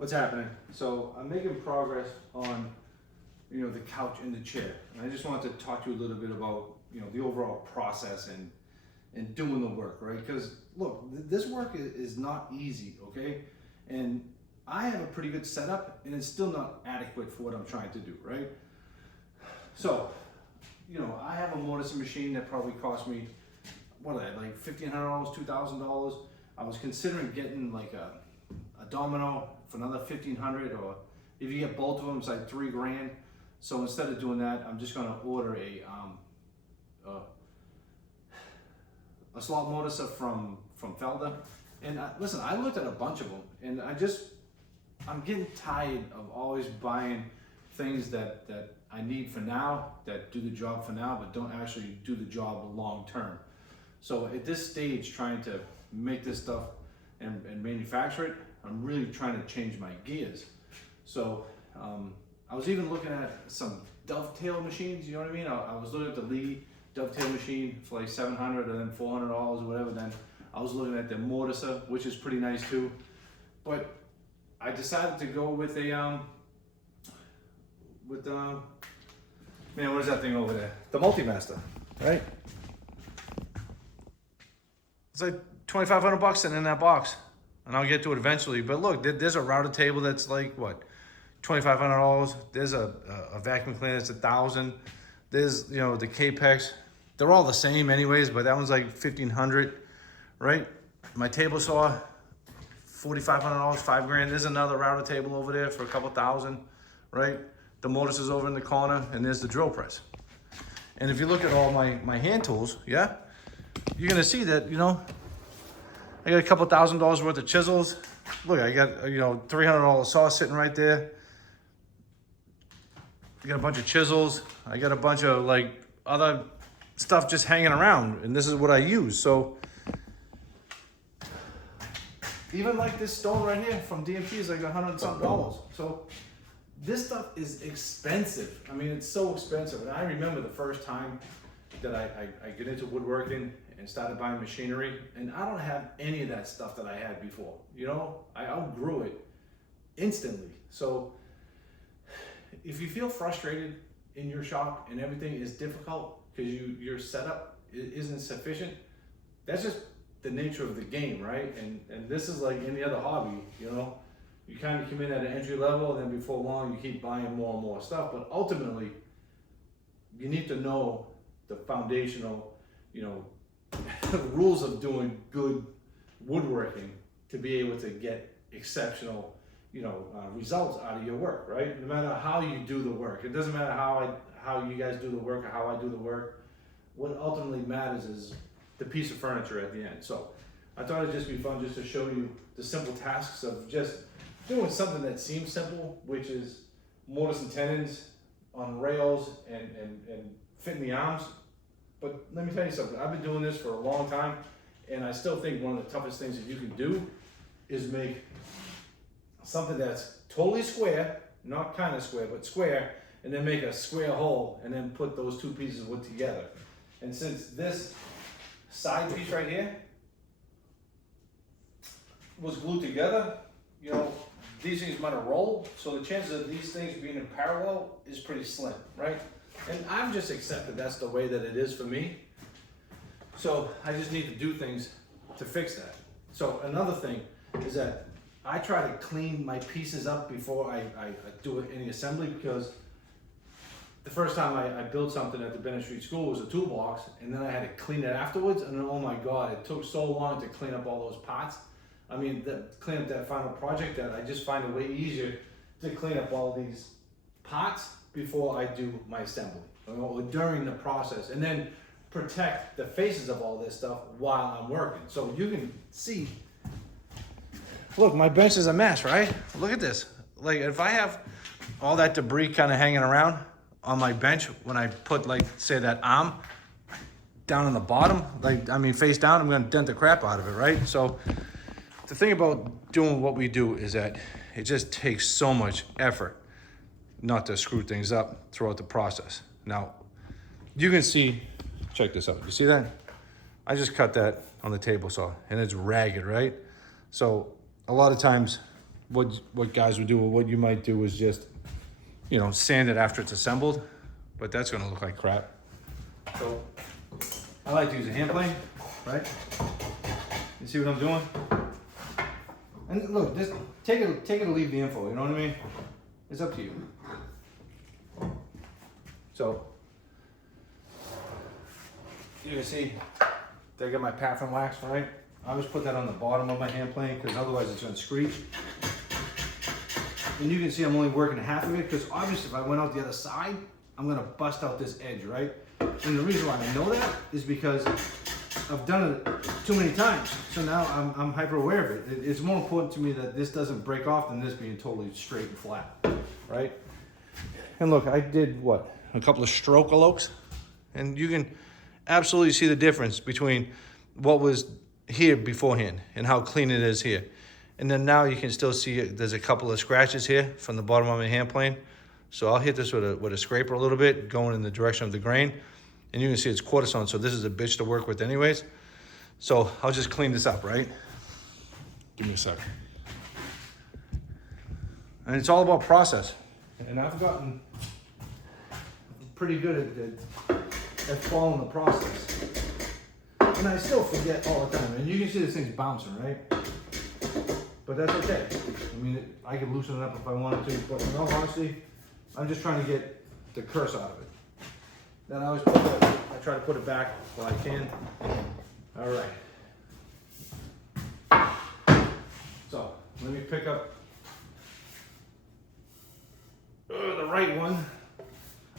What's happening? So I'm making progress on, the couch and the chair. And I just wanted to talk to you a little bit about, the overall process and doing the work, right? Because look, this work is not easy, okay? And I have a pretty good setup and it's still not adequate for what I'm trying to do, right? So, I have a mortise machine that probably cost me, like $1,500, $2,000. I was considering getting like a domino for another $1,500, or if you get both of them, it's like $3,000. So instead of doing that, I'm just gonna order a slot mortise from Felder. And listen, I looked at a bunch of them, and I'm getting tired of always buying things that I need for now, that do the job for now, but don't actually do the job long term. So at this stage, trying to make this stuff and manufacture it, I'm really trying to change my gears. So I was even looking at some dovetail machines, you know what I mean? I was looking at the Lee dovetail machine for like $700 or then $400 or whatever. Then I was looking at the mortiser, which is pretty nice too. But I decided to go with man, what is that thing over there? The Multimaster, right? It's like $2,500 in that box, and I'll get to it eventually. But look, there's a router table that's like what, $2,500. There's a vacuum cleaner that's $1,000. There's the Capex. They're all the same anyways, but that one's like $1,500, right? My table saw, $4,500, $5,000. There's another router table over there for a couple thousand, right? The mortise is over in the corner, and there's the drill press. And if you look at all my hand tools, yeah, you're gonna see that, I got a couple $1,000s worth of chisels. Look, I got, $300 saw sitting right there. I got a bunch of chisels. I got a bunch of like other stuff just hanging around, and this is what I use. So even like this stone right here from DMT is like $100 and something. So this stuff is expensive. I mean, it's so expensive. And I remember the first time that I get into woodworking and started buying machinery, and I don't have any of that stuff that I had before. I outgrew it instantly. So if you feel frustrated in your shop and everything is difficult because your setup isn't sufficient, that's just the nature of the game, right? And this is like any other hobby, you kind of come in at an entry level, and then before long you keep buying more and more stuff. But ultimately, you need to know the foundational, rules of doing good woodworking to be able to get exceptional, results out of your work, right? No matter how you do the work, it doesn't matter how you guys do the work or how I do the work. What ultimately matters is the piece of furniture at the end. So I thought it'd just be fun just to show you the simple tasks of just doing something that seems simple, which is mortise and tenons on rails and fitting the arms. But let me tell you something, I've been doing this for a long time, and I still think one of the toughest things that you can do is make something that's totally square, not kind of square, but square, and then make a square hole, and then put those two pieces of wood together. And since this side piece right here was glued together, these things might have rolled, so the chances of these things being in parallel is pretty slim, right? And I've just accepted that's the way that it is for me. So I just need to do things to fix that. So another thing is that I try to clean my pieces up before I do any assembly, because the first time I built something at the Bennett Street School was a toolbox, and then I had to clean it afterwards, and then, oh my God, it took so long to clean up all those parts. I mean, clean up that final project, that I just find it way easier to clean up all these parts before I do my assembly, or during the process, and then protect the faces of all this stuff while I'm working. So you can see, look, my bench is a mess, right? Look at this. Like, if I have all that debris kind of hanging around on my bench, when I put, like, say that arm down on the bottom, face down, I'm gonna dent the crap out of it, right? So the thing about doing what we do is that it just takes so much effort not to screw things up throughout the process. Now, you can see, check this out. You see that? I just cut that on the table saw, and it's ragged, right? So a lot of times what guys would do, or what you might do is just, you know, sand it after it's assembled, but that's gonna look like crap. So I like to use a hand plane, right? You see what I'm doing? And look, just take it or leave the info, you know what I mean? It's up to you. So you can see that I got my paraffin wax, right? I always put that on the bottom of my hand plane because otherwise it's gonna screech. And you can see I'm only working half of it because obviously if I went out the other side, I'm gonna bust out this edge, right? And the reason why I know that is because I've done it too many times. So now I'm hyper aware of it. It's more important to me that this doesn't break off than this being totally straight and flat, right? And look, I did what? A couple of stroke elopes, and you can absolutely see the difference between what was here beforehand and how clean it is here. And then now you can still see there's a couple of scratches here from the bottom of my hand plane. So I'll hit this with a scraper a little bit, going in the direction of the grain. And you can see it's quarter sawn, so this is a bitch to work with anyways. So I'll just clean this up, right? Give me a sec. And it's all about process. And I've gotten pretty good at following the process. And I still forget all the time. And you can see this thing's bouncing, right? But that's okay. I mean, I could loosen it up if I wanted to, but in all honesty, I'm just trying to get the curse out of it. Then I try to put it back while I can. All right. So let me pick up the right one.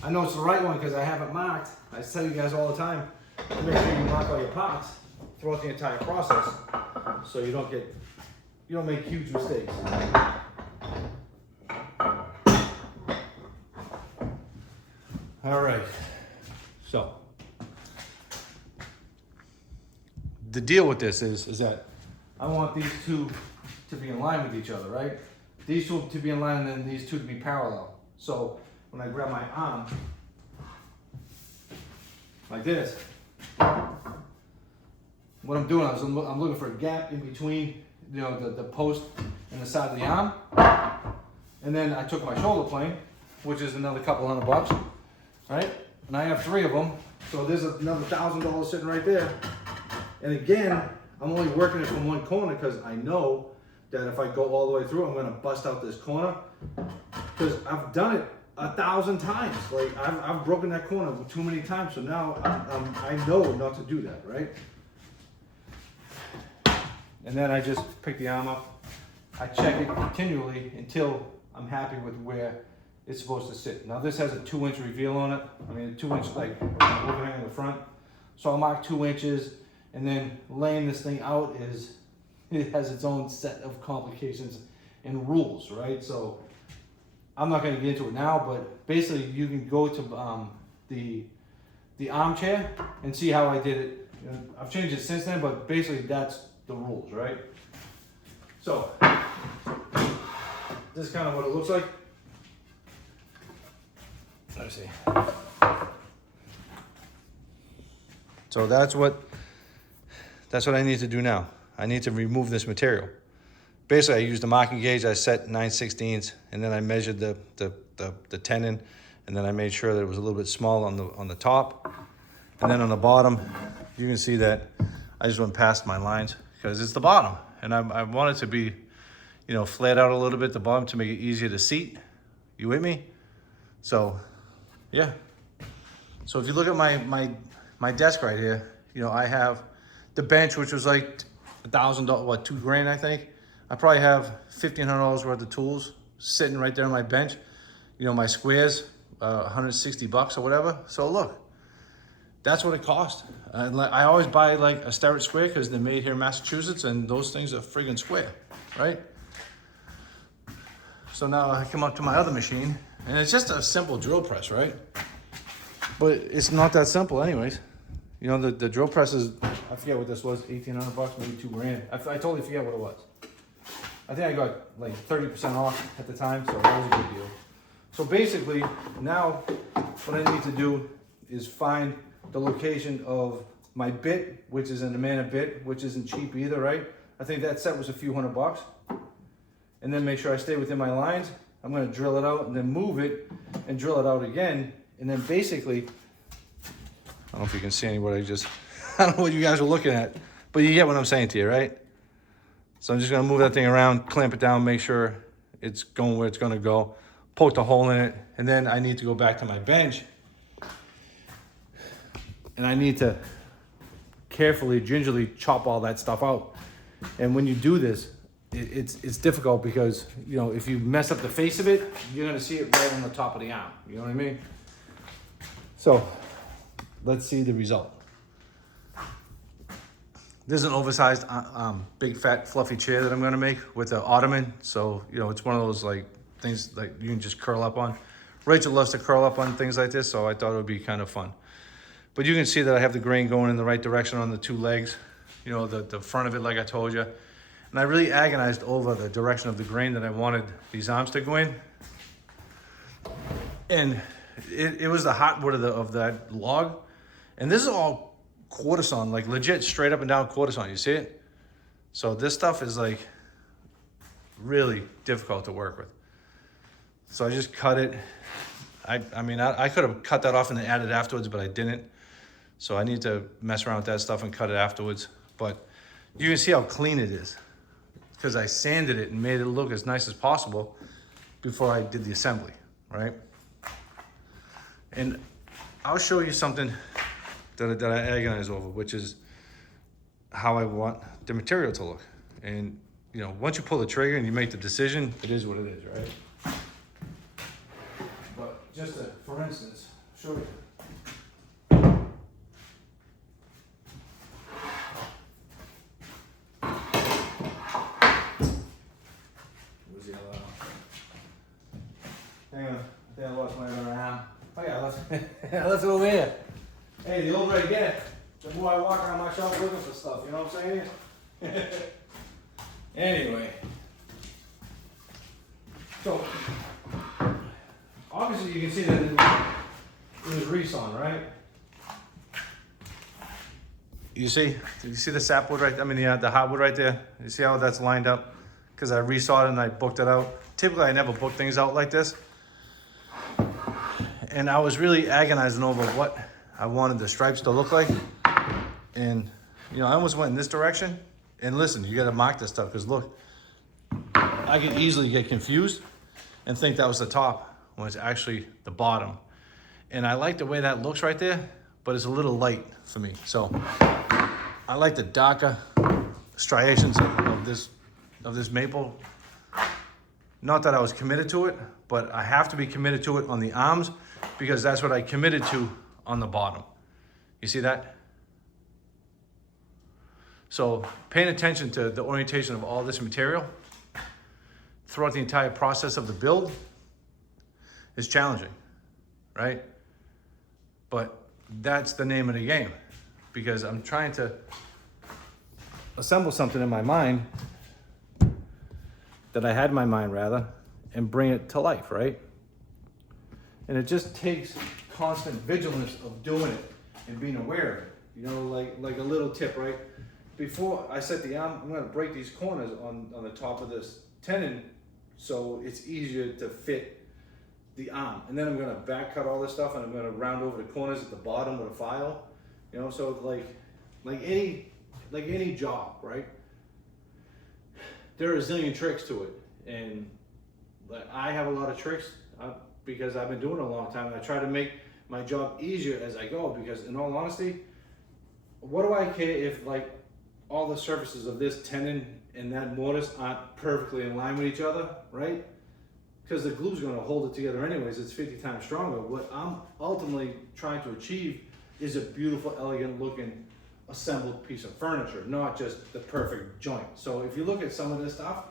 I know it's the right one because I have it marked. I tell you guys all the time, make sure you mark all your parts throughout the entire process, so you don't make huge mistakes. All right. So the deal with this is that I want these two to be in line with each other, right? These two to be in line and then these two to be parallel. So when I grab my arm like this, what I'm doing is I'm looking for a gap in between, you know, the post and the side of the arm. And then I took my shoulder plane, which is another couple $100, right? And I have 3 of them, so there's another $1,000 sitting right there. And again, I'm only working it from one corner because I know that if I go all the way through, I'm gonna bust out this corner. Because I've done it 1,000 times. Like I've broken that corner too many times, so now I know not to do that, right? And then I just pick the arm up. I check it continually until I'm happy with where it's supposed to sit. Now this has a 2-inch reveal on it. I mean, a 2-inch like overhang in the front. So I'll mark 2 inches, and then laying this thing out it has its own set of complications and rules, right? So I'm not going to get into it now, but basically you can go to the armchair and see how I did it. You know, I've changed it since then, but basically that's the rules, right? So this is kind of what it looks like. Let's see. So that's what I need to do now. I need to remove this material. Basically, I used a marking gauge. I set 9/16, and then I measured the tenon, and then I made sure that it was a little bit small on the top, and then on the bottom, you can see that I just went past my lines because it's the bottom, and I want it to be, you know, flared out a little bit at the bottom to make it easier to seat. You with me? So, yeah. So if you look at my desk right here, you know, I have the bench, which was like $1,000, what, $2,000, I think. I probably have $1,500 worth of tools sitting right there on my bench. You know, my squares, $160 or whatever. So look, that's what it cost. I always buy like a Starrett square because they're made here in Massachusetts, and those things are friggin' square, right? So now I come up to my other machine, and it's just a simple drill press, right? But it's not that simple anyways. You know, the drill press is, I forget what this was, $1,800, maybe $2,000. I totally forget what it was. I think I got like 30% off at the time, so that was a good deal. So basically, now what I need to do is find the location of my bit, which is an Amana bit, which isn't cheap either, right? I think that set was a few $100. and then make sure I stay within my lines. I'm gonna drill it out and then move it and drill it out again. And then basically, I don't know if you can see what I don't know what you guys are looking at, but you get what I'm saying to you, right? So I'm just gonna move that thing around, clamp it down, make sure it's going where it's gonna go, poke the hole in it, and then I need to go back to my bench and I need to carefully, gingerly chop all that stuff out. And when you do this, it's difficult because, you know, if you mess up the face of it, you're gonna see it right on the top of the arm. You know what I mean? So let's see the result. This is an oversized, big, fat, fluffy chair that I'm gonna make with an ottoman. So, you know, it's one of those like things like you can just curl up on. Rachel loves to curl up on things like this, so I thought it would be kind of fun. But you can see that I have the grain going in the right direction on the two legs, you know, the front of it, like I told you. And I really agonized over the direction of the grain that I wanted these arms to go in. And it was the hot wood of that log. And this is all quarter sawn, like legit straight up and down quarter sawn. You see it? So this stuff is like really difficult to work with. So I just cut it. I mean, I could have cut that off and then added afterwards, but I didn't. So I need to mess around with that stuff and cut it afterwards. But you can see how clean it is because I sanded it and made it look as nice as possible before I did the assembly, right? And I'll show you something that I agonize over, which is how I want the material to look. And, you know, once you pull the trigger and you make the decision, it is what it is, right? But just to, for instance, show you. Hang on, I think I lost my other arm. Oh yeah, let's go over here. Hey, the older I get, the more I walk around my shop looking for stuff, you know what I'm saying? Anyway. So, obviously you can see that it was resawn, right? You see the sapwood right there? I mean the hardwood right there? You see how that's lined up? Because I resawed it and I booked it out. Typically I never book things out like this. And I was really agonizing over what I wanted the stripes to look like. And, you know, I almost went in this direction. And listen, you gotta mark this stuff, because look, I could easily get confused and think that was the top when it's actually the bottom. And I like the way that looks right there, but it's a little light for me. So I like the darker striations of this maple. Not that I was committed to it, but I have to be committed to it on the arms because that's what I committed to on the bottom. You see that? So paying attention to the orientation of all this material throughout the entire process of the build is challenging, right? But that's the name of the game, because I'm trying to assemble something in my mind that I had in my mind rather, and bring it to life, right? And it just takes constant vigilance of doing it and being aware of it. You know, like a little tip, right? Before I set the arm, I'm gonna break these corners on the top of this tenon so it's easier to fit the arm. And then I'm gonna back cut all this stuff and I'm gonna round over the corners at the bottom with a file. You know, so like any job, right? There are a zillion tricks to it, and I have a lot of tricks because I've been doing it a long time, and I try to make my job easier as I go, because in all honesty, what do I care if like all the surfaces of this tenon and that mortise aren't perfectly in line with each other, right? Because the glue's gonna hold it together anyways, it's 50 times stronger. What I'm ultimately trying to achieve is a beautiful, elegant looking assembled piece of furniture, not just the perfect joint. So if you look at some of this stuff,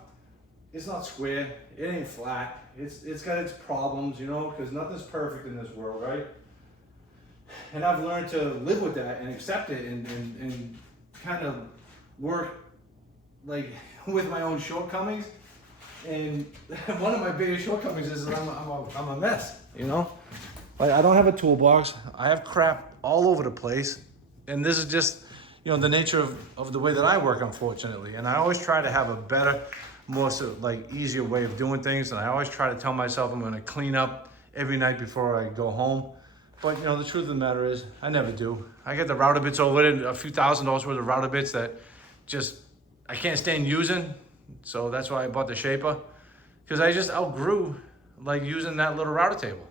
it's not square, it ain't flat, it's got its problems, you know, because nothing's perfect in this world, right? And I've learned to live with that and accept it and kind of work like with my own shortcomings. And one of my biggest shortcomings is that I'm a mess, you know? Like, I don't have a toolbox, I have crap all over the place, and this is just, you know, the nature of the way that I work, unfortunately. And I always try to have a better, more like easier way of doing things. And I always try to tell myself I'm gonna clean up every night before I go home. But you know, the truth of the matter is, I never do. I get the router bits over it, a few $1,000s worth of router bits that just, I can't stand using. So that's why I bought the Shaper. Because I just outgrew like using that little router table.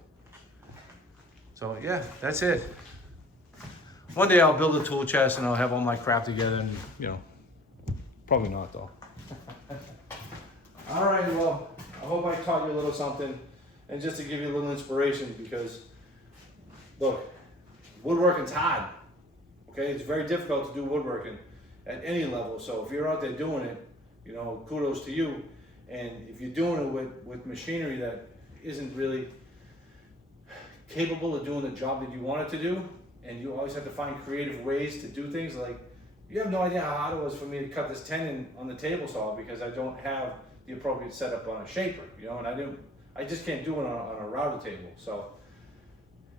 So yeah, that's it. One day I'll build a tool chest and I'll have all my crap together and, you know, probably not though. All right, well, I hope I taught you a little something and just to give you a little inspiration because, look, woodworking's hard, okay? It's very difficult to do woodworking at any level. So if you're out there doing it, you know, kudos to you. And if you're doing it with machinery that isn't really capable of doing the job that you want it to do, and you always have to find creative ways to do things, like you have no idea how hard it was for me to cut this tenon on the table saw because I don't have the appropriate setup on a Shaper, you know, and I just can't do it on a router table. So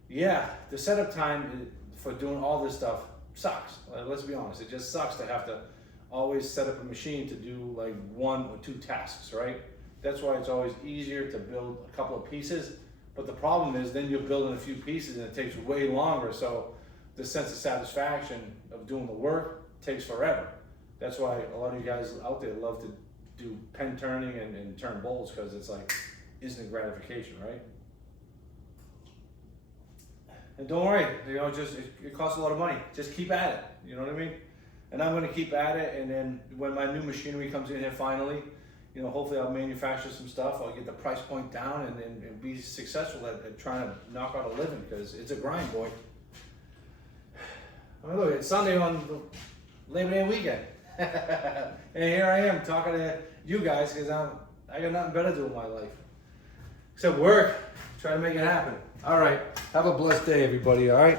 yeah, the setup time for doing all this stuff sucks. Let's be honest, it just sucks to have to always set up a machine to do like 1 or 2 tasks, right? That's why it's always easier to build a couple of pieces. But the problem is then you're building a few pieces and it takes way longer. So the sense of satisfaction of doing the work takes forever. That's why a lot of you guys out there love to do pen turning and turn bolts, because it's like instant gratification, right? And don't worry, you know, it costs a lot of money. Just keep at it, you know what I mean? And I'm gonna keep at it, and then when my new machinery comes in here finally, you know, hopefully I'll manufacture some stuff, I'll get the price point down and be successful at trying to knock out a living, because it's a grind, boy. I mean, look, it's Sunday on Labor Day weekend. And here I am talking to you guys because I got nothing better to do in my life. Except work, try to make it happen. All right, have a blessed day, everybody, all right?